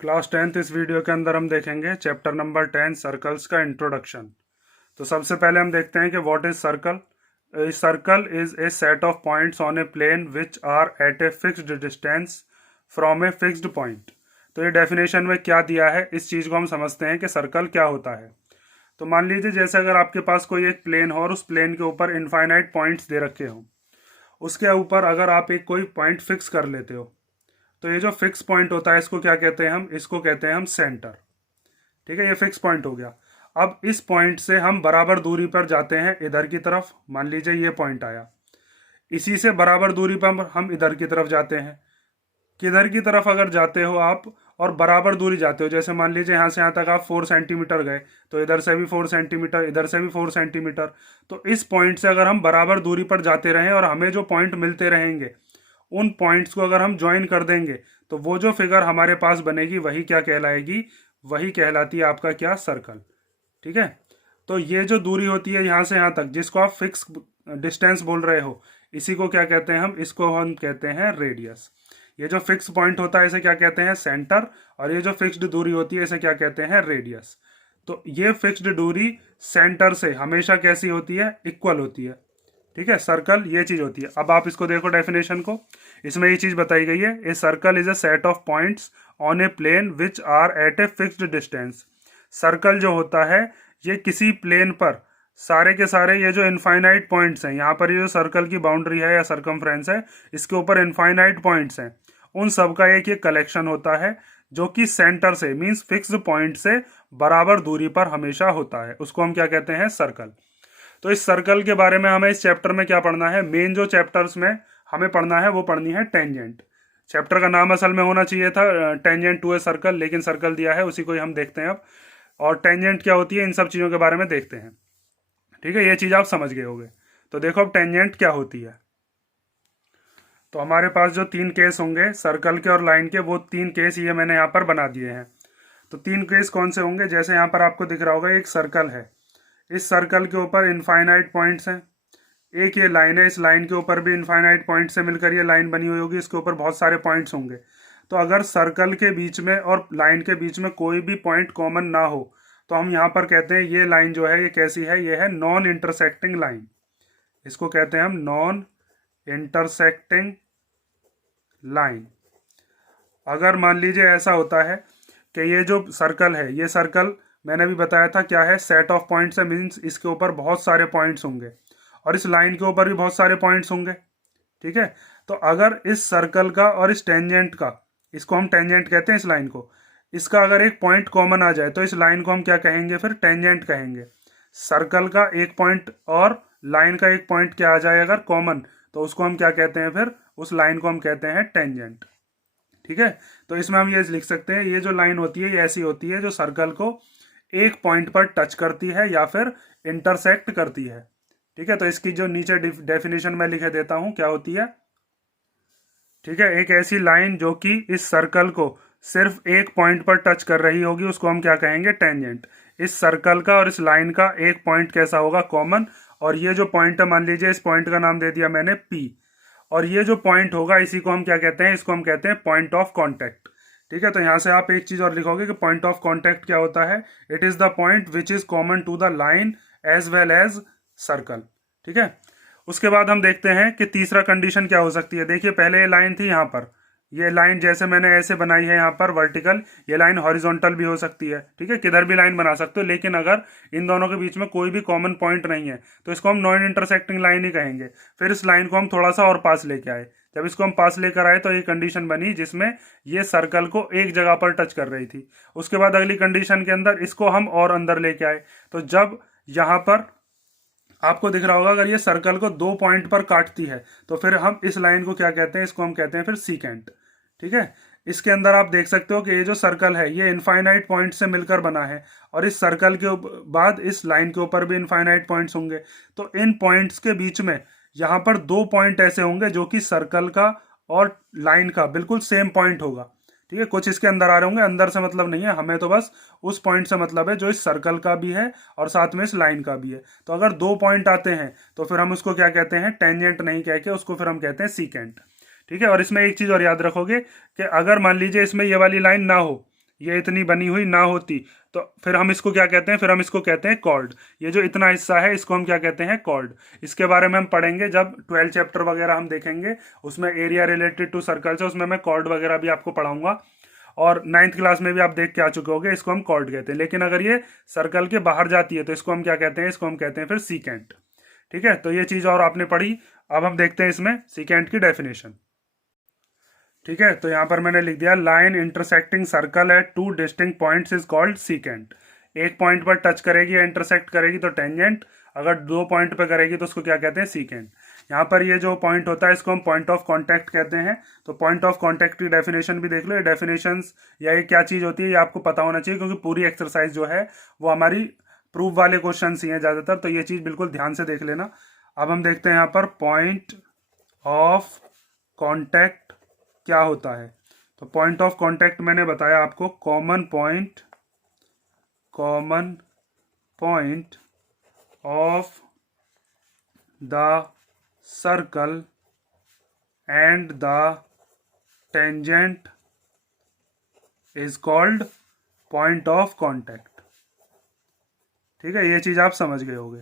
Class 10th इस video के अंदर हम देखेंगे चैप्टर नंबर 10 सर्कल्स का इंट्रोडक्शन। तो सबसे पहले हम देखते हैं कि what is circle. A circle is a set of points on a plane which are at a fixed distance from a fixed point. तो ये डेफिनेशन में क्या दिया है इस चीज़ को हम समझते हैं कि सर्कल क्या होता है। तो मान लीजिए जैसे अगर आपके पास कोई एक प्लेन हो और उस प्लेन के ऊपर इनफाइनाइट पॉइंट्स दे रखे हो, उसके ऊपर अगर आप एक कोई पॉइंट फिक्स कर लेते हो तो ये जो फिक्स पॉइंट होता है इसको क्या कहते हैं हम, इसको कहते हैं हम सेंटर। ठीक है, ये फिक्स पॉइंट हो गया। अब इस पॉइंट से हम बराबर दूरी पर जाते हैं इधर की तरफ। मान लीजिए ये पॉइंट आया, इसी से बराबर दूरी पर हम इधर की तरफ जाते हैं। किधर की तरफ अगर जाते हो आप और बराबर दूरी जाते हो, जैसे मान लीजिए यहाँ से यहाँ तक आप 4 सेंटीमीटर गए तो इधर से भी 4 सेंटीमीटर, इधर से भी 4 सेंटीमीटर। तो इस पॉइंट से अगर हम बराबर दूरी पर जाते रहें और हमें जो पॉइंट मिलते रहेंगे उन पॉइंट्स को अगर हम ज्वाइन कर देंगे तो वो जो फिगर हमारे पास बनेगी वही क्या कहलाएगी, वही कहलाती है आपका क्या, सर्कल। ठीक है, तो ये जो दूरी होती है यहाँ से यहाँ तक जिसको आप फिक्स डिस्टेंस बोल रहे हो, इसी को क्या कहते हैं हम, इसको हम कहते हैं रेडियस। ये जो फिक्स पॉइंट होता है इसे क्या कहते हैं, सेंटर। और ये जो फिक्स्ड दूरी होती है इसे क्या कहते हैं, रेडियस। तो ये फिक्स्ड दूरी सेंटर से हमेशा कैसी होती है, इक्वल होती है। ठीक है, सर्कल ये चीज होती है। अब आप इसको देखो डेफिनेशन को, इसमें ये चीज बताई गई है, a circle is a set of points on a plane which are at a fixed distance. Circle जो होता है ये किसी प्लेन पर सारे के सारे ये जो इनफाइनाइट पॉइंट्स हैं, यहाँ पर ये जो सर्कल की बाउंड्री है या सर्कमफ्रेंस है, इसके ऊपर इनफाइनाइट पॉइंट्स हैं, उन सब का एक ये कलेक्शन होता है जो कि सेंटर से मींस फिक्स्ड पॉइंट से बराबर दूरी पर हमेशा होता है, उसको हम क्या कहते हैं, सर्कल। तो इस सर्कल के बारे में हमें इस चैप्टर में क्या पढ़ना है, मेन जो चैप्टर्स में हमें पढ़ना है वो पढ़नी है टेंजेंट। चैप्टर का नाम असल में होना चाहिए था टेंजेंट टू ए सर्कल, लेकिन सर्कल दिया है उसी को ही हम देखते हैं अब। और टेंजेंट क्या होती है इन सब चीज़ों के बारे में देखते हैं। ठीक है, ये चीज़ आप समझ गए होंगे। तो देखो अब टेंजेंट क्या होती है। तो हमारे पास जो 3 केस होंगे सर्कल के और लाइन के, वो 3 केस ये मैंने यहाँ पर बना दिए हैं। तो 3 केस कौन से होंगे, जैसे यहाँ पर आपको दिख रहा होगा एक सर्कल है, इस सर्कल के ऊपर इनफाइनाइट पॉइंट्स हैं। एक ये लाइन है, इस लाइन के ऊपर भी इनफाइनाइट पॉइंट से मिलकर ये लाइन बनी हुई होगी, इसके ऊपर बहुत सारे पॉइंट्स होंगे। तो अगर सर्कल के बीच में और लाइन के बीच में कोई भी पॉइंट कॉमन ना हो तो हम यहाँ पर कहते हैं ये लाइन जो है ये कैसी है, ये है नॉन इंटरसेक्टिंग लाइन। इसको कहते हैं हम नॉन इंटरसेक्टिंग लाइन। अगर मान लीजिए ऐसा होता है कि ये जो सर्कल है, ये सर्कल मैंने भी बताया था क्या है, सेट ऑफ पॉइंट्स है, मीन्स इसके ऊपर बहुत सारे पॉइंट्स होंगे और इस लाइन के ऊपर भी बहुत सारे पॉइंट्स होंगे। ठीक है, तो अगर इस सर्कल का और इस टेंजेंट का, इसको हम टेंजेंट कहते हैं इस लाइन को, इसका अगर एक पॉइंट कॉमन आ जाए तो इस लाइन को हम क्या कहेंगे, फिर टेंजेंट कहेंगे। सर्कल का एक पॉइंट और लाइन का एक पॉइंट क्या आ जाए अगर कॉमन, तो उसको हम क्या कहते हैं, फिर उस लाइन को हम कहते हैं टेंजेंट। ठीक है, तो इसमें हम ये लिख सकते हैं ये जो लाइन होती है ये ऐसी होती है जो सर्कल को एक पॉइंट पर टच करती है या फिर इंटरसेक्ट करती है। ठीक है, तो इसकी जो नीचे डेफिनेशन में लिखे देता हूं क्या होती है। ठीक है, एक ऐसी लाइन जो कि इस सर्कल को सिर्फ एक पॉइंट पर टच कर रही होगी उसको हम क्या कहेंगे, टेंजेंट। इस सर्कल का और इस लाइन का एक पॉइंट कैसा होगा, कॉमन। और ये जो पॉइंट है, मान लीजिए इस पॉइंट का नाम दे दिया मैंने P, और ये जो पॉइंट होगा इसी को हम क्या कहते हैं, इसको हम कहते हैं पॉइंट ऑफ कॉन्टैक्ट। ठीक है, तो यहाँ से आप एक चीज और लिखोगे कि पॉइंट ऑफ कॉन्टैक्ट क्या होता है, it is the point which is common to the line as well as circle. ठीक है, उसके बाद हम देखते हैं कि तीसरा कंडीशन क्या हो सकती है। देखिए पहले ये लाइन थी यहाँ पर, ये लाइन जैसे मैंने ऐसे बनाई है यहाँ पर वर्टिकल, ये लाइन हॉरिजॉन्टल भी हो सकती है। ठीक है, किधर भी लाइन बना सकते हो, लेकिन अगर इन दोनों के बीच में कोई भी कॉमन पॉइंट नहीं है तो इसको हम नॉन इंटरसेक्टिंग लाइन ही कहेंगे। फिर इस लाइन को हम थोड़ा सा और पास लेके आए, जब इसको हम पास लेकर आए तो ये कंडीशन बनी जिसमें ये सर्कल को एक जगह पर टच कर रही थी। उसके बाद अगली कंडीशन के अंदर इसको हम और अंदर लेके आए, तो जब यहाँ पर आपको दिख रहा होगा अगर ये सर्कल को 2 पॉइंट पर काटती है तो फिर हम इस लाइन को क्या कहते हैं, इसको हम कहते हैं फिर सीकेंट। ठीक है, इसके अंदर आप देख सकते हो कि ये जो सर्कल है ये इनफाइनाइट पॉइंट से मिलकर बना है और इस सर्कल के बाद इस लाइन के ऊपर भी इनफाइनाइट पॉइंट्स होंगे। तो इन पॉइंट्स के बीच में यहाँ पर 2 पॉइंट ऐसे होंगे जो कि सर्कल का और लाइन का बिल्कुल सेम पॉइंट होगा। ठीक है, कुछ इसके अंदर आ रहे होंगे, अंदर से मतलब नहीं है, हमें तो बस उस पॉइंट से मतलब है जो इस सर्कल का भी है और साथ में इस लाइन का भी है। तो अगर 2 पॉइंट आते हैं तो फिर हम उसको क्या कहते हैं, टेंजेंट नहीं कह के उसको फिर हम कहते हैं सीकेंट। ठीक है, और इसमें एक चीज और याद रखोगे कि अगर मान लीजिए इसमें ये वाली लाइन ना हो, ये इतनी बनी हुई ना होती तो फिर हम इसको क्या कहते हैं, फिर हम इसको कहते हैं कॉर्ड। ये जो इतना हिस्सा है इसको हम क्या कहते हैं, कॉर्ड। इसके बारे में हम पढ़ेंगे जब 12 चैप्टर वगैरह हम देखेंगे, उसमें एरिया रिलेटेड टू सर्कल्स है, उसमें मैं कॉर्ड वगैरह भी आपको पढ़ाऊंगा। और 9th क्लास में भी आप देख के आ चुके होंगे, इसको हम कॉर्ड कहते हैं। लेकिन अगर ये सर्कल के बाहर जाती है तो इसको हम क्या कहते हैं, इसको हम कहते हैं फिर सीकेंट। ठीक है, तो ये चीज और आपने पढ़ी। अब हम देखते हैं इसमें सीकेंट की डेफिनेशन। ठीक है, तो यहाँ पर मैंने लिख दिया, line intersecting circle eight two distinct points is called secant. एक पॉइंट पर टच करेगी या इंटरसेक्ट करेगी तो टेंजेंट, अगर दो पॉइंट पर करेगी तो उसको क्या कहते हैं, सीकेंट। यहाँ पर ये जो पॉइंट होता है इसको हम पॉइंट ऑफ कांटेक्ट कहते हैं। तो पॉइंट ऑफ कांटेक्ट की डेफिनेशन भी देख लो। ये डेफिनेशंस या ये क्या चीज होती है ये आपको पता होना चाहिए, क्योंकि पूरी एक्सरसाइज जो है वो हमारी प्रूफ वाले क्वेश्चन ही हैं ज्यादातर, तो ये चीज बिल्कुल ध्यान से देख लेना। अब हम देखते हैं यहाँ पर पॉइंट ऑफ कांटेक्ट क्या होता है। तो पॉइंट ऑफ कांटेक्ट मैंने बताया आपको, common point of the circle and the tangent is called point of contact. ठीक है, ये चीज आप समझ गए होंगे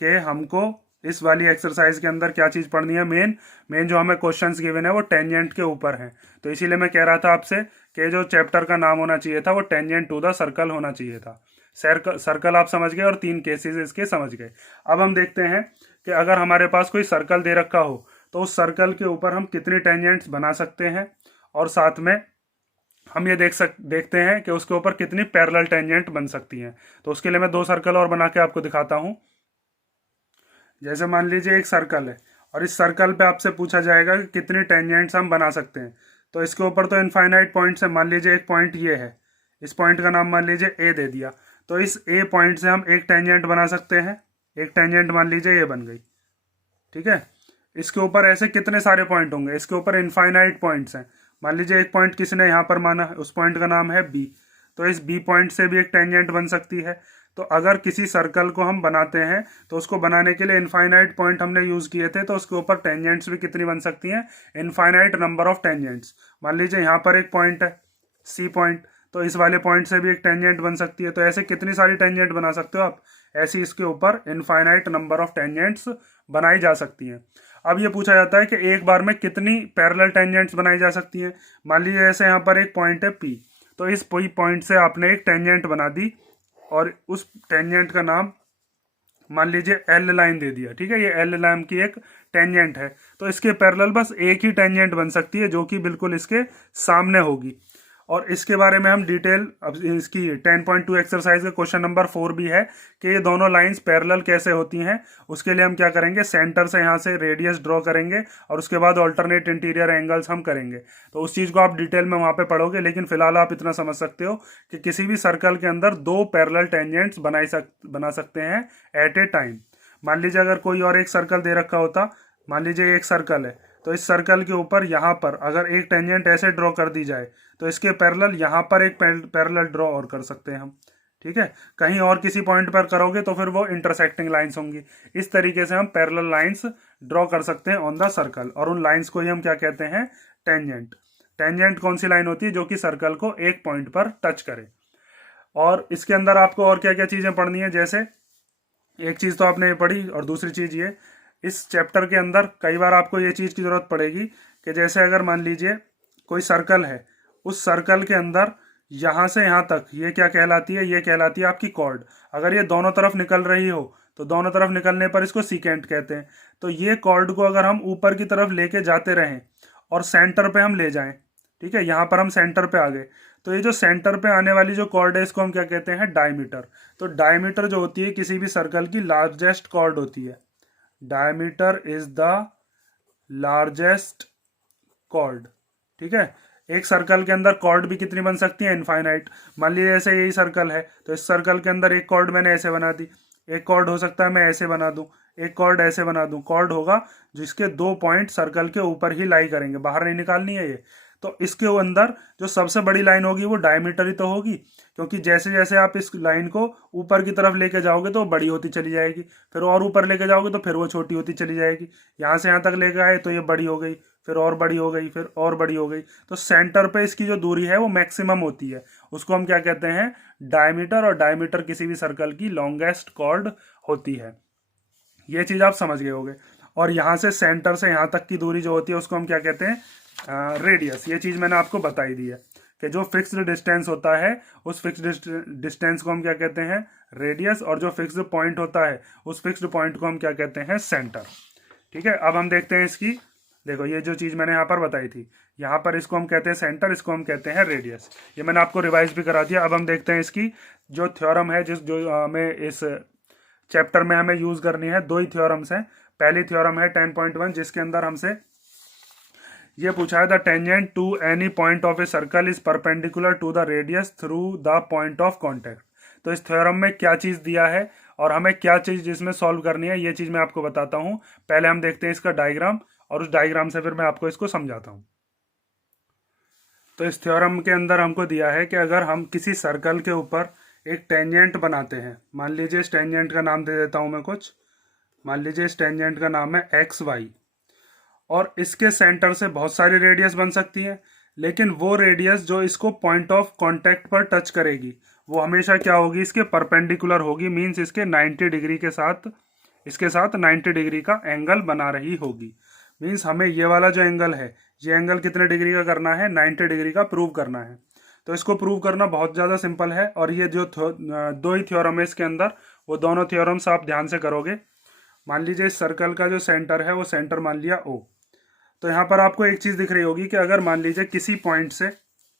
कि हमको इस वाली एक्सरसाइज के अंदर क्या चीज पढ़नी है। मेन जो हमें क्वेश्चंस गिवन है वो टेंजेंट के ऊपर हैं। तो इसीलिए मैं कह रहा था आपसे कि जो चैप्टर का नाम होना चाहिए था वो टेंजेंट टू द सर्कल होना चाहिए था। सर्कल आप समझ गए और 3 केसेस इसके समझ गए। अब हम देखते हैं कि अगर हमारे पास कोई सर्कल दे रखा हो तो उस सर्कल के ऊपर हम कितनी टेंजेंट्स बना सकते हैं, और साथ में हम ये देखते हैं कि उसके ऊपर कितनी पैरेलल टेंजेंट बन सकती हैं। तो उसके लिए मैं 2 सर्कल और बना के आपको दिखाता हूं। जैसे मान लीजिए एक सर्कल है और इस सर्कल पे आपसे पूछा जाएगा कि कितनी टेंजेंट्स हम बना सकते हैं। तो इसके ऊपर तो इनफाइनाइट पॉइंट्स है। मान लीजिए एक पॉइंट ये है, इस पॉइंट का नाम मान लीजिए ए दे दिया, तो इस ए पॉइंट से हम एक टेंजेंट बना सकते हैं। एक टेंजेंट मान लीजिए ये बन गई। ठीक है, इसके ऊपर ऐसे कितने सारे पॉइंट होंगे, इसके ऊपर इनफाइनाइट पॉइंट्स हैं। मान लीजिए एक पॉइंट किसने यहाँ पर माना, उस पॉइंट का नाम है बी, तो इस बी पॉइंट से भी एक टेंजेंट बन सकती है। तो अगर किसी सर्कल को हम बनाते हैं तो उसको बनाने के लिए इनफाइनाइट पॉइंट हमने यूज किए थे, तो उसके ऊपर टेंजेंट्स भी कितनी बन सकती हैं, इनफाइनाइट नंबर ऑफ टेंजेंट्स। मान लीजिए यहाँ पर एक पॉइंट है सी पॉइंट, तो इस वाले पॉइंट से भी एक टेंजेंट बन सकती है। तो ऐसे कितनी सारी टेंजेंट बना सकते हो आप, ऐसी इसके ऊपर इनफाइनाइट नंबर ऑफ टेंजेंट्स बनाई जा सकती हैं। अब ये पूछा जाता है कि एक बार में कितनी पैरेलल टेंजेंट्स बनाई जा सकती हैं। मान लीजिए जैसे यहाँ पर एक पॉइंट है पी, तो इस पॉइंट से आपने एक टेंजेंट बना दी और उस टेंजेंट का नाम मान लीजिए एल लाइन दे दिया। ठीक है, ये एल लाइन की एक टेंजेंट है, तो इसके पैरेलल बस एक ही टेंजेंट बन सकती है जो कि बिल्कुल इसके सामने होगी। और इसके बारे में हम डिटेल, अब इसकी 10.2 एक्सरसाइज का क्वेश्चन नंबर 4 भी है कि ये दोनों लाइंस पैरेलल कैसे होती हैं। उसके लिए हम क्या करेंगे, सेंटर से यहाँ से रेडियस ड्रॉ करेंगे और उसके बाद ऑल्टरनेट इंटीरियर एंगल्स हम करेंगे। तो उस चीज़ को आप डिटेल में वहाँ पे पढ़ोगे, लेकिन फिलहाल आप इतना समझ सकते हो कि किसी भी सर्कल के अंदर 2 पैरेलल टेंजेंट्स बना सकते हैं एट ए टाइम। मान लीजिए अगर कोई और एक सर्कल दे रखा होता, मान लीजिए एक सर्कल है, तो इस सर्कल के ऊपर यहाँ पर अगर एक टेंजेंट ऐसे ड्रॉ कर दी जाए तो इसके पैरेलल यहाँ पर एक पैरेलल ड्रॉ और कर सकते हैं हम। ठीक है, कहीं और किसी पॉइंट पर करोगे तो फिर वो इंटरसेक्टिंग लाइंस होंगी। इस तरीके से हम पैरेलल लाइंस ड्रॉ कर सकते हैं ऑन द सर्कल, और उन लाइंस को ही हम क्या कहते हैं, टेंजेंट। टेंजेंट कौन सी लाइन होती है, जो कि सर्कल को एक पॉइंट पर टच करे। और इसके अंदर आपको और क्या क्या चीजें पढ़नी है, जैसे एक चीज तो आपने ये पढ़ी, और दूसरी चीज ये, इस चैप्टर के अंदर कई बार आपको ये चीज की जरूरत पड़ेगी कि जैसे अगर मान लीजिए कोई सर्कल है, उस सर्कल के अंदर यहां से यहां तक ये क्या कहलाती है, ये कहलाती है आपकी कॉर्ड। अगर ये दोनों तरफ निकल रही हो तो दोनों तरफ निकलने पर इसको सीकेंट कहते हैं। तो ये कॉर्ड को अगर हम ऊपर की तरफ लेके जाते रहें और सेंटर पे हम ले जाएं, ठीक है, यहां पर हम सेंटर पे आ गए, तो ये जो सेंटर पे आने वाली जो कॉर्ड है इसको हम क्या कहते हैं, डायमीटर। तो डायमीटर जो होती है किसी भी सर्कल की लार्जेस्ट कॉर्ड होती है। Diameter is the largest chord. ठीक है, एक सर्कल के अंदर कॉर्ड भी कितनी बन सकती है, इनफाइनाइट। मान लीजिए जैसे यही सर्कल है, तो इस सर्कल के अंदर एक कॉर्ड मैंने ऐसे बना दी, एक कॉर्ड हो सकता है मैं ऐसे बना दूं, एक कॉर्ड ऐसे बना दूं। कॉर्ड होगा जिसके 2 पॉइंट सर्कल के ऊपर ही लाई करेंगे, बाहर नहीं निकालनी है ये। तो इसके अंदर जो सबसे बड़ी लाइन होगी वो डायमीटर ही तो होगी, क्योंकि जैसे जैसे आप इस लाइन को ऊपर की तरफ लेके जाओगे तो बड़ी होती चली जाएगी, फिर और ऊपर लेके जाओगे तो फिर वो छोटी होती चली जाएगी। यहाँ से यहाँ तक लेके आए तो ये बड़ी हो गई, फिर और बड़ी हो गई, फिर और बड़ी हो गई। तो सेंटर पे इसकी जो दूरी है वो मैक्सिमम होती है, उसको हम क्या कहते हैं, डायमीटर। और डायमीटर किसी भी सर्कल की लॉन्गेस्ट कॉर्ड होती है। ये चीज आप समझ गए होगे। और यहाँ से सेंटर से यहाँ तक की दूरी जो होती है उसको हम क्या कहते हैं, रेडियस। ये चीज मैंने आपको बताई दी है कि जो फिक्स्ड डिस्टेंस होता है उस फिक्स्ड डिस्टेंस को हम क्या कहते हैं, रेडियस। और जो फिक्स्ड पॉइंट होता है उस फिक्स्ड पॉइंट को हम क्या कहते हैं, सेंटर। ठीक है, अब हम देखते हैं इसकी, देखो ये जो चीज मैंने यहाँ पर बताई थी, यहाँ पर इसको हम कहते हैं सेंटर, इसको हम कहते हैं रेडियस। ये मैंने आपको रिवाइज भी करा दिया। अब हम देखते हैं इसकी जो थ्योरम है, जिस जो हमें इस चैप्टर में हमें यूज करनी है। दो ही थ्योरम्स हैं। पहली थ्योरम है 10.1, जिसके अंदर हमसे ये पूछा है, the tangent to any point of a circle is perpendicular to the radius through the point of contact. तो इस थ्योरम में क्या चीज दिया है और हमें क्या चीज इसमें सॉल्व करनी है, ये चीज मैं आपको बताता हूं। पहले हम देखते हैं इसका डायग्राम, और उस डायग्राम से फिर मैं आपको इसको समझाता हूं। तो इस थ्योरम के अंदर हमको दिया है कि अगर हम किसी सर्कल के ऊपर एक टेंजेंट बनाते हैं, मान लीजिए इस टेंजेंट का नाम दे देता हूं मैं कुछ, मान लीजिए इस टेंजेंट का नाम है एक्स वाई, और इसके सेंटर से बहुत सारी रेडियस बन सकती है, लेकिन वो रेडियस जो इसको पॉइंट ऑफ कांटेक्ट पर टच करेगी वो हमेशा क्या होगी, इसके परपेंडिकुलर होगी। मींस इसके 90 डिग्री के साथ, इसके साथ 90 डिग्री का एंगल बना रही होगी। मींस हमें ये वाला जो एंगल है, ये एंगल कितने डिग्री का करना है, 90 डिग्री का प्रूव करना है। तो इसको प्रूव करना बहुत ज़्यादा सिंपल है। और ये जो दो ही थ्योरम है इसके अंदर, वो दोनों थ्योरम्स आप ध्यान से करोगे। मान लीजिए इस सर्कल का जो सेंटर है वो सेंटर मान लिया ओ। तो यहाँ पर आपको एक चीज़ दिख रही होगी कि अगर मान लीजिए किसी पॉइंट से,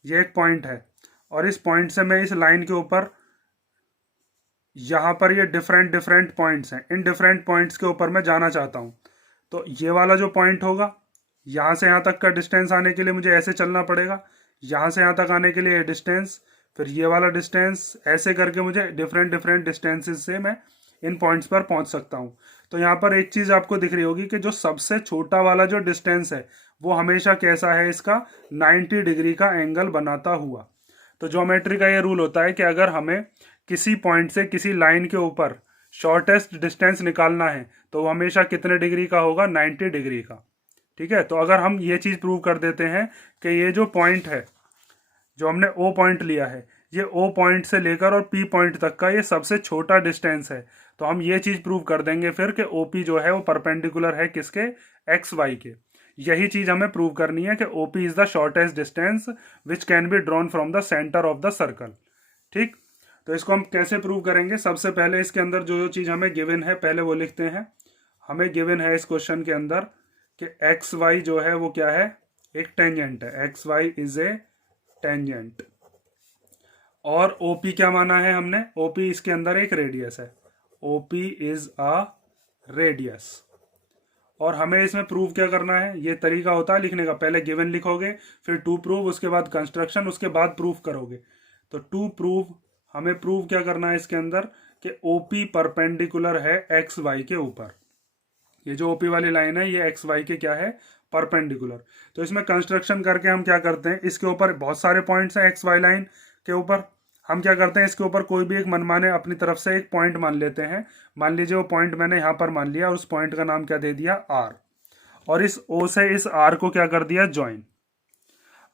ये एक पॉइंट है, और इस पॉइंट से मैं इस लाइन के ऊपर, यहाँ पर ये डिफरेंट डिफरेंट पॉइंट्स हैं, इन डिफरेंट पॉइंट्स के ऊपर मैं जाना चाहता हूँ। तो ये वाला जो पॉइंट होगा, यहाँ से यहाँ तक का डिस्टेंस आने के लिए मुझे ऐसे चलना पड़ेगा, यहाँ से यहाँ तक आने के लिए ये डिस्टेंस, फिर ये वाला डिस्टेंस, ऐसे करके मुझे डिफरेंट डिफरेंट डिस्टेंसेस से मैं इन पॉइंट्स पर पहुँच सकता हूँ। तो यहाँ पर एक चीज़ आपको दिख रही होगी कि जो सबसे छोटा वाला जो डिस्टेंस है वो हमेशा कैसा है, इसका 90 डिग्री का एंगल बनाता हुआ। तो ज्योमेट्री का ये रूल होता है कि अगर हमें किसी पॉइंट से किसी लाइन के ऊपर शॉर्टेस्ट डिस्टेंस निकालना है तो वो हमेशा कितने डिग्री का होगा, 90 डिग्री का। ठीक है, तो अगर हम ये चीज़ प्रूव कर देते हैं कि ये जो पॉइंट है, जो हमने ओ पॉइंट लिया है, ये ओ पॉइंट से लेकर और पी पॉइंट तक का ये सबसे छोटा डिस्टेंस है, तो हम ये चीज़ प्रूव कर देंगे फिर कि ओ पी जो है वो परपेंडिकुलर है किसके, एक्स वाई के। यही चीज़ हमें प्रूव करनी है कि O P is the shortest distance which can be drawn from the centre of the circle. ठीक, तो इसको हम कैसे प्रूव करेंगे, सबसे पहले इसके अंदर जो जो चीज़ हमें गिवन है पहले वो लिखते हैं। हमें गिवन है इस क्वेश्चन के अंदर कि एक्स वाई जो है वो क्या है, एक टेंजेंट है, X Y is a tangent. और ओपी क्या माना है हमने, ओपी इसके अंदर एक रेडियस है, ओपी इज अ रेडियस। और हमें इसमें प्रूव क्या करना है, ये तरीका होता है लिखने का, पहले गिवन लिखोगे, फिर टू प्रूव, उसके बाद कंस्ट्रक्शन, उसके बाद प्रूफ करोगे। तो टू प्रूव, हमें प्रूव क्या करना है इसके अंदर कि ओपी परपेंडिकुलर है एक्स वाई के ऊपर। ये जो ओपी वाली लाइन है ये एक्स वाई के क्या है, परपेंडिकुलर। तो इसमें कंस्ट्रक्शन करके हम क्या करते हैं, इसके ऊपर बहुत सारे पॉइंट्स हैं एक्स वाई लाइन के ऊपर, हम क्या करते हैं इसके ऊपर कोई भी एक मनमाने अपनी तरफ से एक पॉइंट मान लेते हैं। मान लीजिए वो पॉइंट मैंने यहाँ पर मान लिया और उस पॉइंट का नाम क्या दे दिया, आर, और इस ओ से इस आर को क्या कर दिया, ज्वाइन।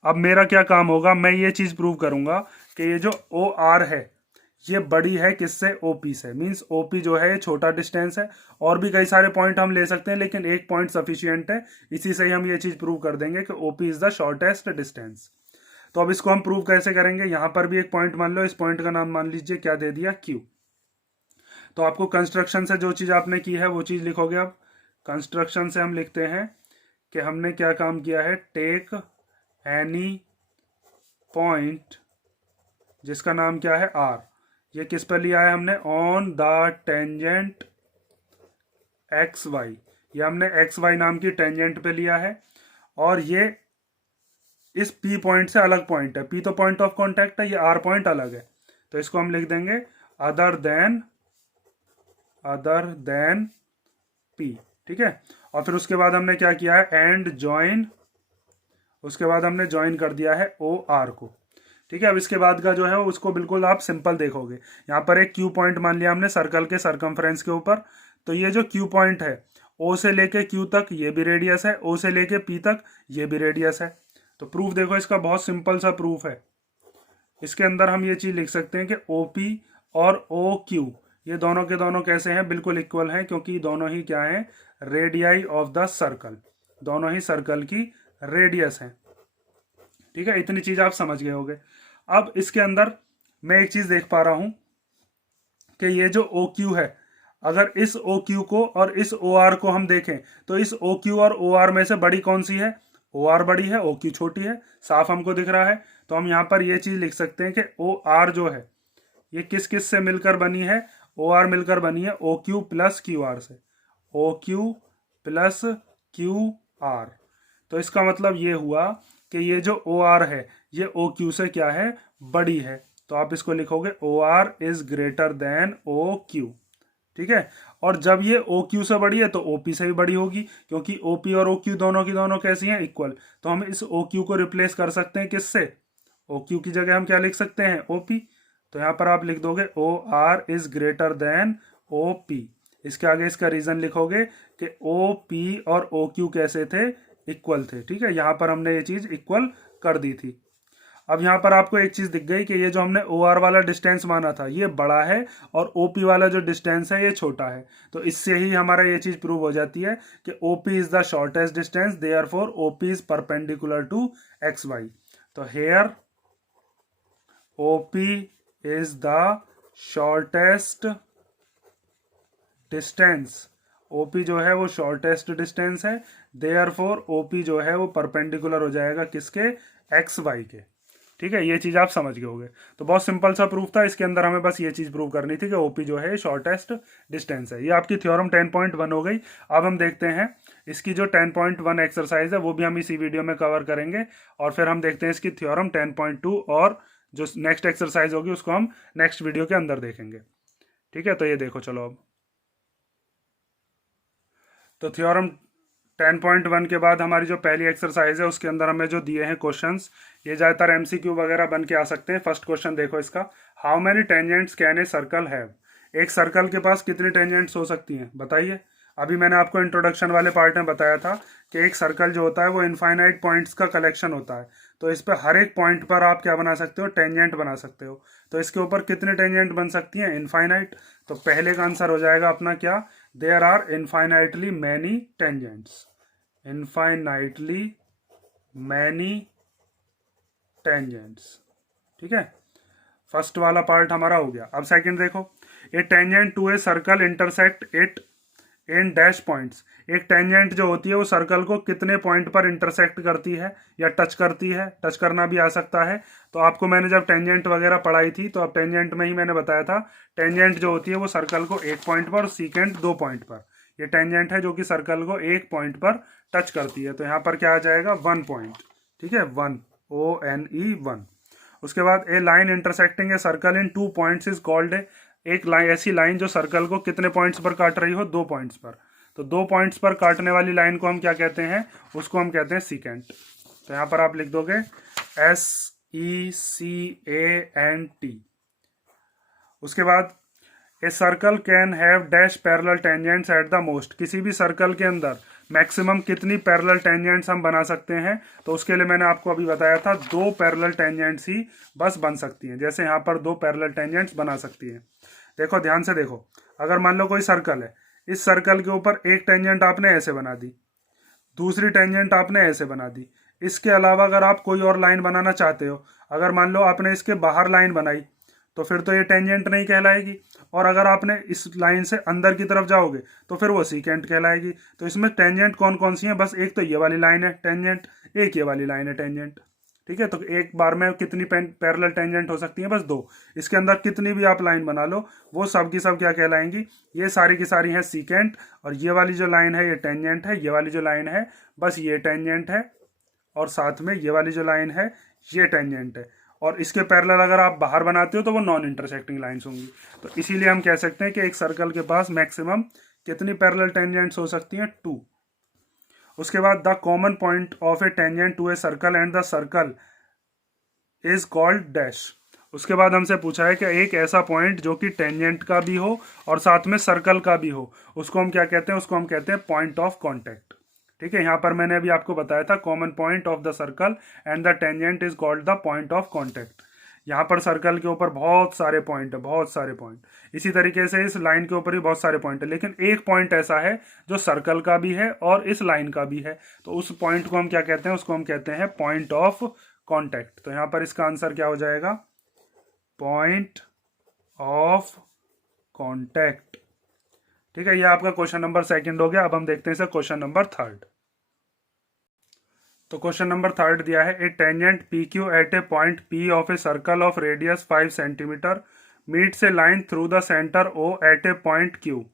अब मेरा क्या काम होगा, मैं ये चीज प्रूव करूंगा कि ये जो ओ आर है ये बड़ी है किससे, ओपी से। मींस ओपी जो है ये छोटा डिस्टेंस है, और भी कई सारे पॉइंट हम ले सकते हैं लेकिन एक पॉइंट सफिशियंट है, इसी से ही हम ये चीज प्रूव कर देंगे कि OP is the shortest distance. तो अब इसको हम प्रूव कैसे करेंगे, यहां पर भी एक पॉइंट मान लो, इस पॉइंट का नाम मान लीजिए क्या दे दिया, क्यू। तो आपको कंस्ट्रक्शन से जो चीज आपने की है वो चीज लिखोगे। अब कंस्ट्रक्शन से हम लिखते हैं कि हमने क्या काम किया है, टेक एनी पॉइंट जिसका नाम क्या है, आर। ये किस पर लिया है हमने, on the tangent X Y. ये हमने एक्स वाई नाम की टेंजेंट पे लिया है, और ये इस पी पॉइंट से अलग पॉइंट है, पी तो पॉइंट ऑफ कांटेक्ट है, ये आर पॉइंट अलग है। तो इसको हम लिख देंगे अदर देन पी। ठीक है, और फिर उसके बाद हमने क्या किया है, एंड ज्वाइन, उसके बाद हमने ज्वाइन कर दिया है ओ आर को। ठीक है, अब इसके बाद का जो है उसको बिल्कुल आप सिंपल देखोगे। यहाँ पर एक क्यू पॉइंट मान लिया हमने सर्कल के सरकमफ्रेंस के ऊपर, तो ये जो क्यू पॉइंट है ओ से लेके क्यू तक ये भी रेडियस है, ओ से लेके पी तक ये भी रेडियस है। तो प्रूफ देखो इसका बहुत सिंपल सा प्रूफ है। इसके अंदर हम ये चीज लिख सकते हैं कि ओ पी और ओ क्यू ये दोनों के दोनों कैसे हैं, बिल्कुल इक्वल हैं, क्योंकि दोनों ही क्या हैं, रेडियाई ऑफ द सर्कल, दोनों ही सर्कल की रेडियस हैं। ठीक है, इतनी चीज आप समझ गए होंगे। अब इसके अंदर मैं एक चीज देख पा रहा हूं कि ये जो ओ क्यू है, अगर इस ओ क्यू को और इस ओ आर को हम देखें तो इस ओ क्यू और ओ आर में से बड़ी कौन सी है, ओ आर बड़ी है, ओ क्यू छोटी है, साफ हमको दिख रहा है। तो हम यहाँ पर ये चीज लिख सकते हैं कि ओ आर जो है ये किस किस से मिलकर बनी है, ओ आर मिलकर बनी है O Q plus Q R से, O Q plus Q R. तो इसका मतलब ये हुआ कि ये जो ओ आर है ये ओ क्यू से क्या है, बड़ी है। तो आप इसको लिखोगे O R is greater than O Q. ठीक है, और जब ये ओ क्यू से बड़ी है तो ओ पी से भी बड़ी होगी, क्योंकि ओ पी और ओ क्यू दोनों की दोनों कैसी हैं, इक्वल। तो हम इस ओ क्यू को रिप्लेस कर सकते हैं किससे, ओ क्यू की जगह हम क्या लिख सकते हैं, ओ पी। तो यहाँ पर आप लिख दोगे O R is greater than O P. इसके आगे इसका रीजन लिखोगे कि ओ पी और ओ क्यू कैसे थे, इक्वल थे। ठीक है, यहाँ पर हमने ये चीज इक्वल कर दी थी। अब यहाँ पर आपको एक चीज दिख गई कि ये जो हमने ओ आर वाला डिस्टेंस माना था ये बड़ा है और ओ पी वाला जो डिस्टेंस है ये छोटा है। तो इससे ही हमारा ये चीज प्रूव हो जाती है कि O P is the shortest distance, therefore O P is perpendicular to X Y. तो here O P is the shortest distance, O P जो है वो शॉर्टेस्ट डिस्टेंस है, देयरफॉर ओपी जो है वो परपेंडिकुलर हो जाएगा किसके, एक्स वाई के। ठीक है, ये चीज आप समझ गए होंगे। तो बहुत सिंपल सा प्रूफ था, इसके अंदर हमें बस ये चीज प्रूव करनी थी कि ओपी जो है शॉर्टेस्ट डिस्टेंस है। ये आपकी थ्योरम 10.1 हो गई। अब हम देखते हैं इसकी जो 10.1 एक्सरसाइज है वो भी हम इसी वीडियो में कवर करेंगे, और फिर हम देखते हैं इसकी थ्योरम 10.2 और जो नेक्स्ट एक्सरसाइज होगी उसको हम नेक्स्ट वीडियो के अंदर देखेंगे। ठीक है, तो ये देखो चलो अब। तो थ्योरम 10.1 के बाद हमारी जो पहली एक्सरसाइज है उसके अंदर हमें जो दिए हैं क्वेश्चंस, ये ज़्यादातर एमसीक्यू वगैरह बन के आ सकते हैं। फर्स्ट क्वेश्चन देखो इसका, how many tangents can a circle have. एक सर्कल के पास कितनी टेंजेंट्स हो सकती हैं, बताइए। अभी मैंने आपको इंट्रोडक्शन वाले पार्ट में बताया था कि एक सर्कल जो होता है वो इनफाइनाइट पॉइंट्स का कलेक्शन होता है। तो इस पर हर एक पॉइंट पर आप क्या बना सकते हो, टेंजेंट बना सकते हो। तो इसके ऊपर कितने टेंजेंट बन सकती हैं, इनफाइनाइट। तो पहले का आंसर हो जाएगा अपना क्या, there are infinitely many tangents, infinitely many tangents. ठीक है, फर्स्ट वाला पार्ट हमारा हो गया। अब सेकंड देखो, a tangent to a circle intersect it in dash points. एक टेंजेंट जो होती है वो सर्कल को कितने पॉइंट पर इंटरसेक्ट करती है या टच करती है, टच करना भी आ सकता है। तो आपको मैंने जब टेंजेंट वगैरह पढ़ाई थी तो अब टेंजेंट में ही मैंने बताया था, टेंजेंट जो होती है वो सर्कल को एक पॉइंट पर, सीकेंट 2 पॉइंट पर। ये टेंजेंट है जो कि सर्कल को एक पॉइंट पर टच करती है। तो यहाँ पर क्या आ जाएगा, 1 पॉइंट। ठीक है, 1, ONE 1। उसके बाद a line intersecting a circle in 2 points is called a. एक लाइन, ऐसी लाइन जो सर्कल को कितने पॉइंट्स पर काट रही हो, 2 पॉइंट्स पर। तो 2 पॉइंट्स पर काटने वाली लाइन को हम क्या कहते हैं, उसको हम कहते हैं सीकेंट। तो यहाँ पर आप लिख दोगे SECANT। उसके बाद a circle can have dash parallel tangents at the most. किसी भी सर्कल के अंदर मैक्सिमम कितनी पैरेलल टेंजेंट्स हम बना सकते हैं, तो उसके लिए मैंने आपको अभी बताया था 2 पैरेलल टेंजेंट्स ही बस बन सकती हैं। जैसे यहाँ पर 2 पैरेलल टेंजेंट्स बना सकती हैं। देखो ध्यान से देखो, अगर मान लो कोई सर्कल है, इस सर्कल के ऊपर एक टेंजेंट आपने ऐसे बना दी, दूसरी टेंजेंट आपने ऐसे बना दी। इसके अलावा अगर आप कोई और लाइन बनाना चाहते हो, अगर मान लो आपने इसके बाहर लाइन बनाई तो फिर तो ये टेंजेंट नहीं कहलाएगी, और अगर आपने इस लाइन से अंदर की तरफ जाओगे तो फिर वो सीकेंट कहलाएगी। तो इसमें टेंजेंट कौन कौन सी है, बस एक तो ये वाली लाइन है टेंजेंट, एक ये वाली लाइन है टेंजेंट। ठीक है, तो एक बार में कितनी पैरेलल टेंजेंट हो सकती है, बस 2। इसके अंदर कितनी भी आप लाइन बना लो वो सब की सब क्या कहलाएंगी, ये सारी की सारी है सीकेंट। और ये वाली जो लाइन है ये टेंजेंट है, ये वाली जो लाइन है बस ये टेंजेंट है, और साथ में ये वाली जो लाइन है ये टेंजेंट है। और इसके पैरेलल अगर आप बाहर बनाते हो तो वो नॉन इंटरसेक्टिंग लाइंस होंगी। तो इसीलिए हम कह सकते हैं कि एक सर्कल के पास मैक्सिमम कितनी पैरेलल टेंजेंट्स हो सकती हैं, 2। उसके बाद the common point of a tangent to a circle and the circle is called dash. उसके बाद हमसे पूछा है कि एक ऐसा पॉइंट जो कि टेंजेंट का भी हो और साथ में सर्कल का भी हो, उसको हम क्या कहते हैं? उसको हम कहते हैं पॉइंट ऑफ कांटेक्ट। ठीक है, यहाँ पर मैंने अभी आपको बताया था common point of the circle and the tangent is called the point of contact. यहाँ पर सर्कल के ऊपर बहुत सारे पॉइंट है, बहुत सारे पॉइंट। इसी तरीके से इस लाइन के ऊपर भी बहुत सारे पॉइंट है, लेकिन एक पॉइंट ऐसा है जो सर्कल का भी है और इस लाइन का भी है, तो उस पॉइंट को हम क्या कहते हैं? उसको हम कहते हैं पॉइंट ऑफ कांटेक्ट। तो यहाँ पर इसका आंसर क्या हो जाएगा? Point of contact. ठीक है, ये आपका क्वेश्चन नंबर सेकंड हो गया। अब हम देखते हैं इसे क्वेश्चन नंबर थर्ड। तो क्वेश्चन नंबर थर्ड दिया है, a tangent P Q at a point P of a circle of radius 5 centimetre meets a line through the centre O at a point Q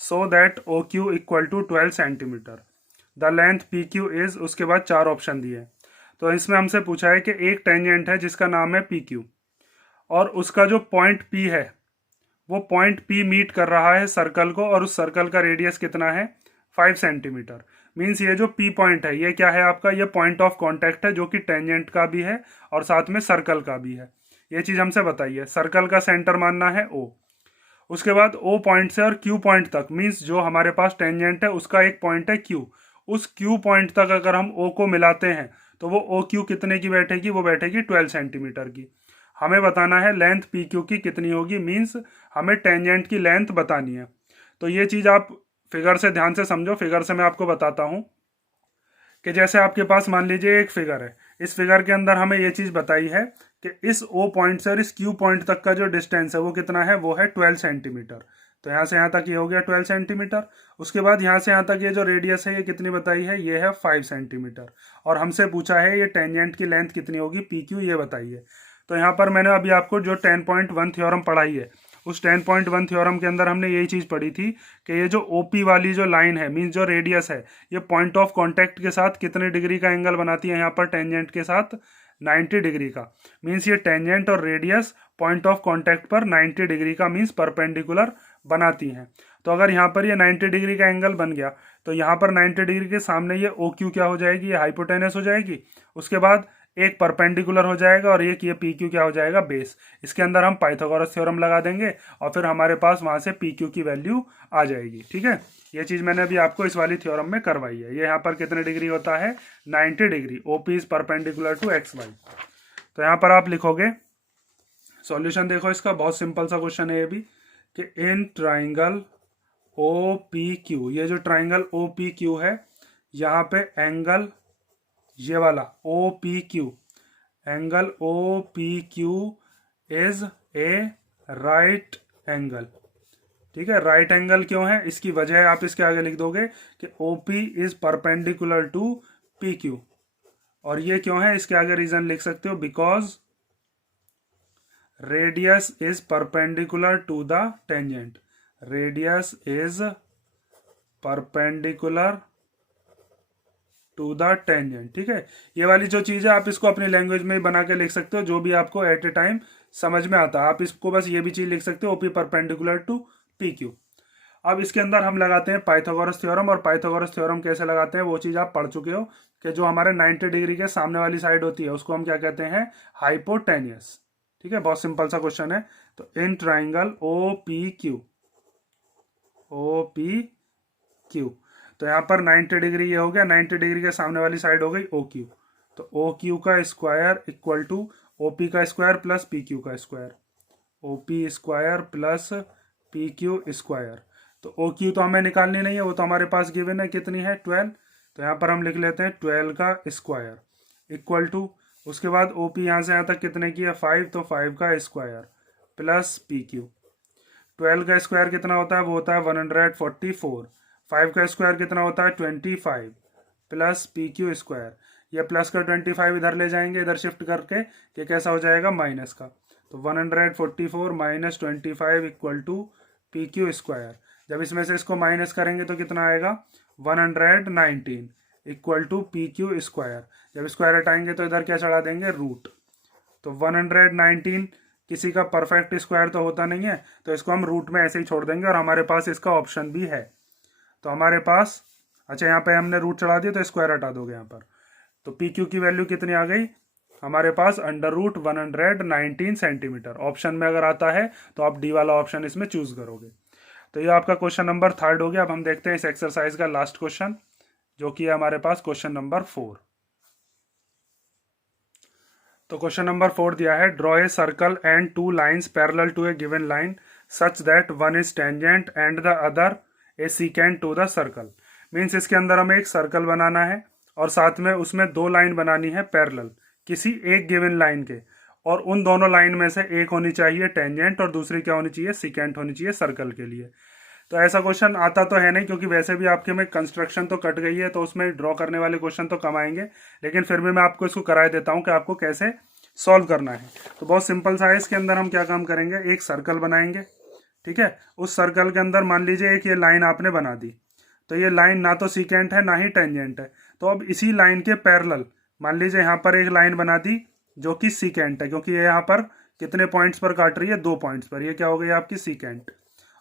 so that O Q equal to 12 centimetre. The length P Q is, उसके बाद 4 option दिए। तो इसमें हमसे पूछा है कि एक टेंजेंट है जिसका नाम है पी क्यू और उसका जो पॉइंट पी है वो पॉइंट पी मीट कर रहा है सर्कल को, और उस सर्कल का रेडियस कितना है? 5 सेंटीमीटर। मीन्स ये जो पी पॉइंट है ये क्या है आपका? ये पॉइंट ऑफ कांटेक्ट है जो कि टेंजेंट का भी है और साथ में सर्कल का भी है। ये चीज हमसे बताइए। सर्कल का सेंटर मानना है ओ, उसके बाद ओ पॉइंट से और क्यू पॉइंट तक, मीन्स जो हमारे पास टेंजेंट है उसका एक पॉइंट है क्यू, उस क्यू पॉइंट तक अगर हम ओ को मिलाते हैं तो वो ओ क्यू कितने की बैठेगी? वो बैठेगी 12 सेंटीमीटर की। हमें बताना है लेंथ पी क्यू की कितनी होगी, मीन्स हमें टेंजेंट की लेंथ बतानी है। तो ये चीज़ आप फिगर से ध्यान से समझो। फिगर से मैं आपको बताता हूँ कि जैसे आपके पास मान लीजिए एक फिगर है, इस फिगर के अंदर हमें ये चीज़ बताई है कि इस ओ पॉइंट से और इस क्यू पॉइंट तक का जो डिस्टेंस है वो कितना है? वो है 12 सेंटीमीटर। तो यहाँ से यहाँ तक ये हो गया 12 सेंटीमीटर। उसके बाद यहाँ से यहाँ तक ये जो रेडियस है ये कितनी बताई है? ये है 5 सेंटीमीटर। और हमसे पूछा है ये टेंजेंट की लेंथ कितनी होगी पी क्यू, ये बताइए। तो यहाँ पर मैंने अभी आपको जो 10.1 थ्योरम पढ़ाई है, उस 10.1 थ्योरम के अंदर हमने यही चीज़ पढ़ी थी कि ये जो ओपी वाली जो लाइन है, मीन्स जो रेडियस है, ये पॉइंट ऑफ कांटेक्ट के साथ कितने डिग्री का एंगल बनाती है? यहाँ पर टेंजेंट के साथ 90 डिग्री का। मीन्स ये टेंजेंट और रेडियस पॉइंट ऑफ कांटेक्ट पर 90 डिग्री का मीन्स परपेंडिकुलर बनाती हैं। तो अगर यहाँ पर ये 90 डिग्री का एंगल बन गया तो यहाँ पर 90 डिग्री के सामने ये ओ क्यू क्या हो जाएगी? ये हाइपोटेनस हो जाएगी। उसके बाद एक परपेंडिकुलर हो जाएगा और एक ये पी क्यू क्या हो जाएगा? बेस। इसके अंदर हम पाइथागोरस थ्योरम लगा देंगे और फिर हमारे पास वहां से पी क्यू की वैल्यू आ जाएगी। ठीक है, ये चीज मैंने अभी आपको इस वाली थ्योरम में करवाई है। ये यहाँ पर कितने डिग्री होता है? 90 degree. OP is perpendicular to X Y. तो यहाँ पर आप लिखोगे, सॉल्यूशन देखो इसका, बहुत सिंपल सा क्वेश्चन है ये भी, कि in triangle O P Q, ये जो ट्राइंगल ओ पी क्यू है, यहाँ पे एंगल ये वाला O P Q, angle O P Q is a right angle. ठीक है, राइट एंगल क्यों है? इसकी वजह आप इसके आगे लिख दोगे कि O P is perpendicular to P Q. और ये क्यों है इसके आगे रीजन लिख सकते हो, because radius is perpendicular to the tangent. Radius is perpendicular to the tangent. ठीक है, ये वाली जो चीज है आप इसको अपनी लैंग्वेज में बना के लिख सकते हो, जो भी आपको एट ए टाइम समझ में आता है। आप इसको बस ये भी चीज लिख सकते हो, OP perpendicular to P Q. अब इसके अंदर हम लगाते हैं पाइथागोरस थ्योरम, और पाइथागोरस थ्योरम कैसे लगाते हैं वो चीज आप पढ़ चुके हो कि जो हमारे 90 डिग्री के सामने वाली साइड होती है उसको हम क्या कहते हैं? हाइपोटेनियस। ठीक है, बहुत सिंपल सा क्वेश्चन है। तो in triangle O P Q, O P Q, तो यहाँ पर 90 डिग्री ये हो गया, 90 डिग्री के सामने वाली साइड हो गई ओ क्यू। तो ओ क्यू का square equal to O P का स्क्वायर प्लस पी क्यू का square, O P square plus P Q square. तो ओ क्यू तो हमें निकालनी नहीं है, वो तो हमारे पास गिवन है, कितनी है? 12। तो यहाँ पर हम लिख लेते हैं 12 का स्क्वायर इक्वल टू, उसके बाद ओ पी यहाँ से यहाँ तक कितने की है? 5, तो 5 का स्क्वायर प्लस पी क्यू। 12 का स्क्वायर कितना होता है? वो होता है 144। 5 का स्क्वायर कितना होता है? 25 प्लस पी क्यू स्क्वायर। ये प्लस का 25 इधर ले जाएंगे, इधर शिफ्ट करके, ये कैसा हो जाएगा? माइनस का। तो 144 minus 25 equal to P Q square. जब इसमें से इसको माइनस करेंगे तो कितना आएगा? 119 equal to P Q square. जब स्क्वायर हटाएंगे तो इधर क्या चढ़ा देंगे? रूट। तो 119 किसी का परफेक्ट स्क्वायर तो होता नहीं है, तो इसको हम रूट में ऐसे ही छोड़ देंगे, और हमारे पास इसका ऑप्शन भी है। तो हमारे पास, अच्छा यहाँ पे हमने रूट चढ़ा दिया तो स्क्वायर हटा दोगे यहाँ पर, तो पी क्यू की वैल्यू कितनी आ गई? हमारे पास √119 सेंटीमीटर। ऑप्शन में अगर आता है तो आप डी वाला ऑप्शन इसमें चूज करोगे। तो ये आपका क्वेश्चन नंबर 3 हो गया। अब हम देखते हैं इस एक्सरसाइज का लास्ट क्वेश्चन, जो कि है हमारे पास क्वेश्चन नंबर 4। तो क्वेश्चन नंबर 4 दिया है, draw a circle and 2 lines parallel to a given line such that one is tangent and the other a secant to the circle. Means इसके अंदर हमें एक सर्कल बनाना है और साथ में उसमें 2 लाइन बनानी है पैरेलल किसी एक गिवन लाइन के, और उन दोनों लाइन में से एक होनी चाहिए टेंजेंट और दूसरी क्या होनी चाहिए, सीकेंट होनी चाहिए सर्कल के लिए। तो ऐसा क्वेश्चन आता तो है नहीं, क्योंकि वैसे भी आपके में कंस्ट्रक्शन तो कट गई है, तो उसमें ड्रॉ करने वाले क्वेश्चन तो कम आएंगे, लेकिन फिर भी मैं आपको इसको कराए देता हूँ कि आपको कैसे सॉल्व करना है। तो बहुत सिंपल सा है। इसके अंदर हम क्या काम करेंगे, एक सर्कल बनाएंगे, ठीक है। उस सर्कल के अंदर मान लीजिए एक ये लाइन आपने बना दी, तो ये लाइन ना तो सीकेंट है ना ही टेंजेंट है। तो अब इसी लाइन के पैरेलल मान लीजिए यहाँ पर एक लाइन बना दी जो कि सीकेंट है, क्योंकि ये यहाँ पर कितने पॉइंट्स पर काट रही है, 2 पॉइंट्स पर, ये क्या हो गई आपकी सीकेंट।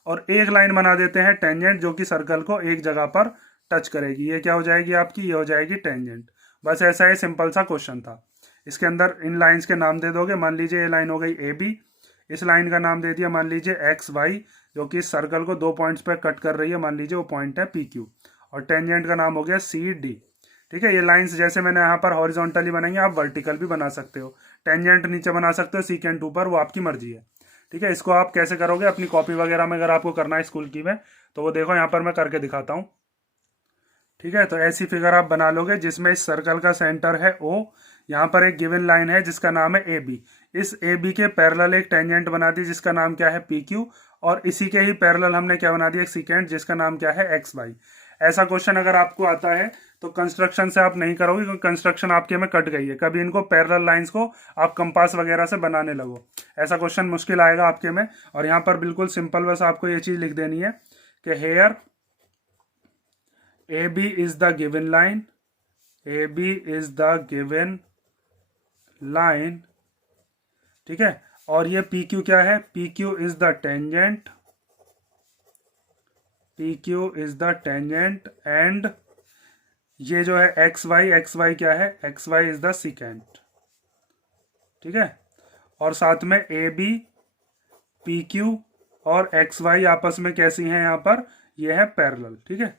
और एक लाइन बना देते हैं टेंजेंट जो कि सर्कल को एक जगह पर टच करेगी, ये क्या हो जाएगी आपकी, ये हो जाएगी टेंजेंट। बस ऐसा ही सिंपल सा क्वेश्चन था। इसके अंदर इन लाइंस के नाम दे दोगे। मान लीजिए ये लाइन हो गई ए बी, इस लाइन का नाम दे दिया मान लीजिए एक्स वाई, जो कि इस सर्कल को 2 पॉइंट्स पर कट कर रही है, मान लीजिए वो पॉइंट है पी क्यू, और टेंजेंट का नाम हो गया सी डी। ठीक है, ये लाइंस जैसे मैंने यहाँ पर हॉरिजॉन्टली बनाएंगे, आप वर्टिकल भी बना सकते हो, टेंजेंट नीचे बना सकते हो, सीकेंट ऊपर, वो आपकी मर्जी है। ठीक है, इसको आप कैसे करोगे, अपनी कॉपी वगैरह में अगर आपको करना है स्कूल की में, तो वो देखो यहाँ पर मैं करके दिखाता हूँ। ठीक है, तो ऐसी फिगर आप बना लोगे जिसमें इस सर्कल का सेंटर है ओ, यहाँ पर एक गिवन लाइन है जिसका नाम है ए बी, इस ए बी के पैरेलल एक टेंजेंट बना दी जिसका नाम क्या है पी क्यू, और इसी के ही पैरेलल हमने क्या बना दिया, एक सीकेंट जिसका नाम क्या है एक्स वाई। ऐसा क्वेश्चन अगर आपको आता है तो कंस्ट्रक्शन से आप नहीं करोगे, क्योंकि कंस्ट्रक्शन आपके में कट गई है। कभी इनको पैरेलल लाइंस को आप कंपास वगैरह से बनाने लगो, ऐसा क्वेश्चन मुश्किल आएगा आपके में। और यहाँ पर बिल्कुल सिंपल बस आपको ये चीज लिख देनी है कि here A B is the given line, A B is the given line, ठीक है। और ये पी क्यू क्या है, P Q is the tangent, P Q is the tangent, and ये जो है एक्स वाई क्या है, X Y is the secant. ठीक है, और साथ में ए बी, पी क्यू और एक्स वाई आपस में कैसी हैं यहाँ पर, ये है पैरेलल। ठीक है,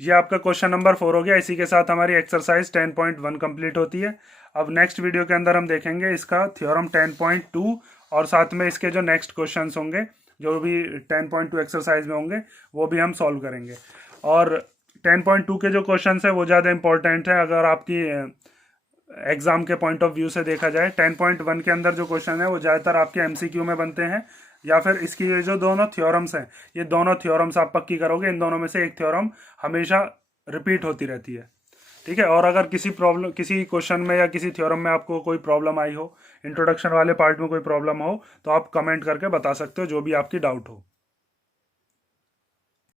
ये आपका क्वेश्चन नंबर 4 हो गया। इसी के साथ हमारी एक्सरसाइज 10.1 कंप्लीट होती है। अब नेक्स्ट वीडियो के अंदर हम देखेंगे इसका थ्योरम 10.2, और साथ में इसके जो नेक्स्ट क्वेश्चंस होंगे जो भी 10.2 एक्सरसाइज में होंगे वो भी हम सॉल्व करेंगे। और 10.2 के जो क्वेश्चंस है वो ज़्यादा इंपॉर्टेंट है अगर आपकी एग्जाम के पॉइंट ऑफ व्यू से देखा जाए। 10.1 के अंदर जो क्वेश्चन है वो ज़्यादातर आपके एमसीक्यू में बनते हैं, या फिर इसकी ये जो दोनों थ्योरम्स हैं, ये दोनों थ्योरम्स आप पक्की करोगे, इन दोनों में से एक थ्योरम हमेशा रिपीट होती रहती है। ठीक है, और अगर किसी क्वेश्चन में या किसी थ्योरम में आपको कोई प्रॉब्लम आई हो, इंट्रोडक्शन वाले पार्ट में कोई प्रॉब्लम हो, तो आप कमेंट करके बता सकते हो जो भी आपकी डाउट हो।